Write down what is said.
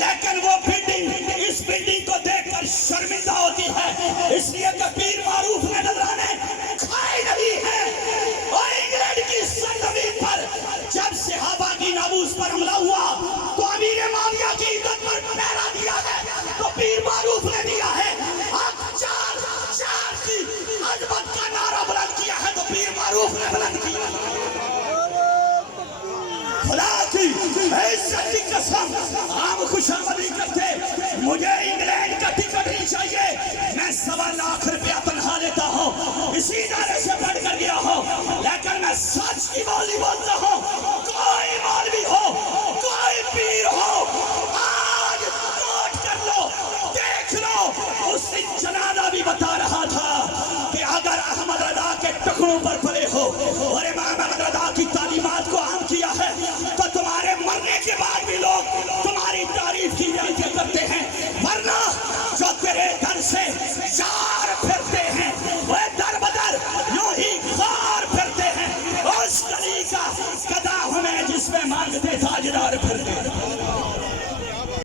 لیکن وہ بلڈنگ اس بلڈنگ کو دیکھ کر شرمندہ ہوتی ہے، اس لیے کہ پیر معروف نے نذرانے کھائے نہیں ہیں۔ اور انگلینڈ کی سرزمین پر جب صحابہ کی ناموس پر حملہ ہوا تو امیر معاویہ کی عزت پر پہرا دیا ہے تو پیر معروف نے دیا ہے۔ اب چار کی عظمت کا نعرہ بلند کیا ہے تو پیر معروف نے بلند کیا ہے۔ خدا کی عزت کی قسم ہم خوش آمدید کرتے، مجھے انگلینڈ کا ٹکٹ نہیں چاہیے، میں 1.25 لاکھ روپیہ تنخواہ لیتا ہوں، اسی ادارے سے پڑھ کر گیا ہوں، لیکن میں سچ کی بولی بولتا ہوں، کوئی مولوی ہو، کوئی پیر ہو، آج نوٹ کر لو، دیکھ لو، اس دن جنازہ بھی بتا رہا تھا کہ اگر احمد رضا کے ٹکڑوں پر پلے ہو اور امام احمد رضا کی تعلیمات کو عام کیا ہے تو تمہارے مرنے کے بعد بھی لوگ تمہاری تعریف کی جاتے کرتے ہیں، ورنہ جو تیرے گھر سے یار پھرتے ہیں وہ در بدر یوں ہی خار پھرتے ہیں، اس گلی کا گدھا ہوں میں جس میں مانگتے تاجدار پھرتے ہیں۔